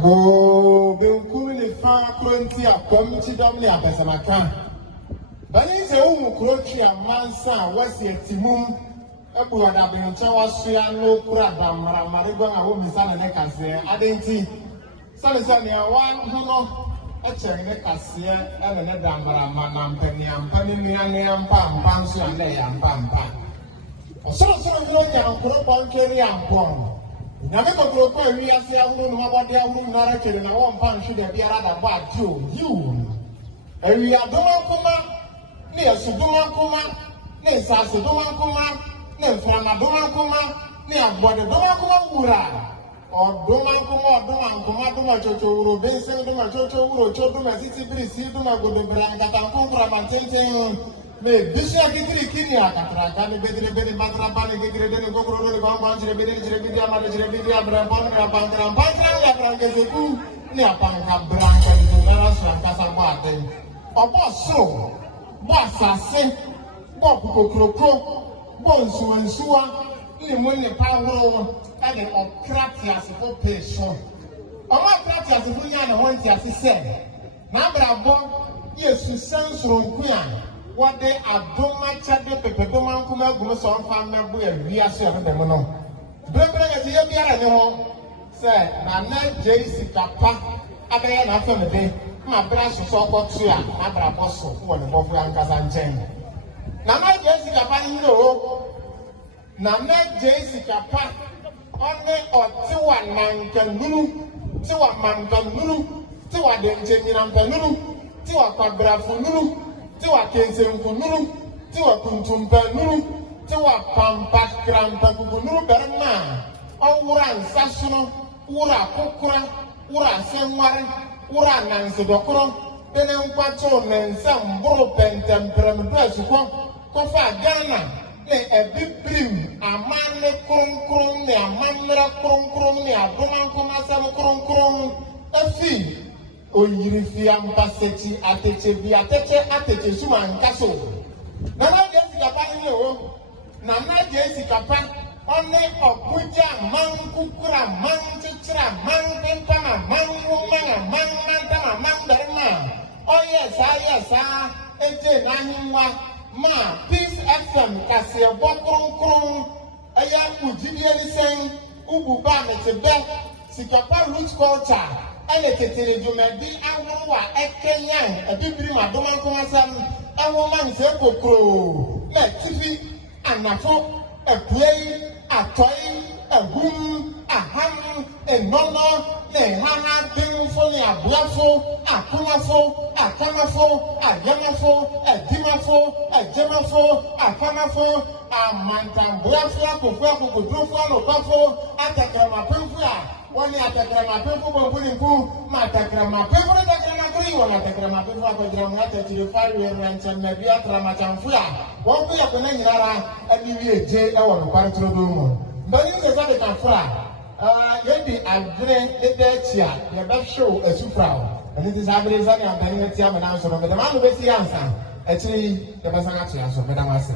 Ago benkum ne fa kronti akom ti dom ne apesamaka. Bani se wo krotwi amansa wasi atimum ebu adabenche wasua no kura damra maregwa a wo misana ne kase adenti sane sane awan hono echere ne kase ene ne damra manampani ampani miane ampa nso ane ya ampa so no ya nkoro bankeri ampon na me ko ko wi ase ahuru no mabode ahuru nara kere na wo mpa nhwe de biara da ba ajo you ewi adoma kuma ne asudoma kuma ne sase doma kuma ne mfana doma kuma ne agbode doma kuma wura odoma kuma doma chocho wuro bense doma chocho wuro chodoma titi brisi doma godo branga tankura mantenten me bisha kitri kini akatra kani bedre matra bani gigre de gogro de bamba jire bedre amale jire bedre abrambon rabangram bangram ya branga zeku ni apanga branga de nara swanka sangwa aten obo so bo asase bo kokrokro bo nsuwa ni mo ni pawro ka de okratia se for peso o ma kratia se funya na won ti asese na brabo yesu sensoro nkuya wade adoma chade pepedoma nkuma gumo so nfa mebo wi aso e dem no brebre ya ti ye biara ne ho se na na JC kapa abaya na afa mebe ma bra so so kotu a na bra boso wo ne bofu ankaza nchen na na JC kapa ni no na na JC kapa onne otiwa nankanunu tiwa mankanunu tiwa denjira mpanunu tiwa kwabrafu nunu tiwa kense nkunuru tiwa kuntumpa nuru tiwa pampa krampa kukunuru berma owura nsasuno wura kokura wura senware wura nanse dokoro dene nkwato nensa mboro pentemprem dasuko kofa Ghana ne ebibrim amane kronkron ne amamra kronkron ne adomankoma sam kronkron afi oyiri fi ambaseti ateche suma nkaso na na je sikapa ni o na je sikapa onne obuja man kukura man chichira man pentama man wumanga man mantama man darma yes eje na hinwa ma Peace FM kase bokronkron aya ujidie ni sen ububa metebe sikapa root culture ele tetere jumedi awwa ekenyan abibiri madoma nkomasam awoman se kokro na tifi anafo eplay atoy ehum aham enono ne haha binfo ni ablafo akumafo akamafo ayamafo edimafo ejemafo akamafo amantamblafo akofo drofo no bafo atakrama pinfo wani atakrama pinfo bonbuninku ma atakrama pinfo atakrama kri wala atakrama pinfo akojram hata tirefari wenran nabi akrama chamfua wonku yakona nyirara aniwi eje ewo no kwartro do mo mbani se sabe kanfra yebi adre dedechia ye be show asufra ani ti sabre zani andani tia me na so no be ma no be si ansa actually ye be sanga tia so me da ma se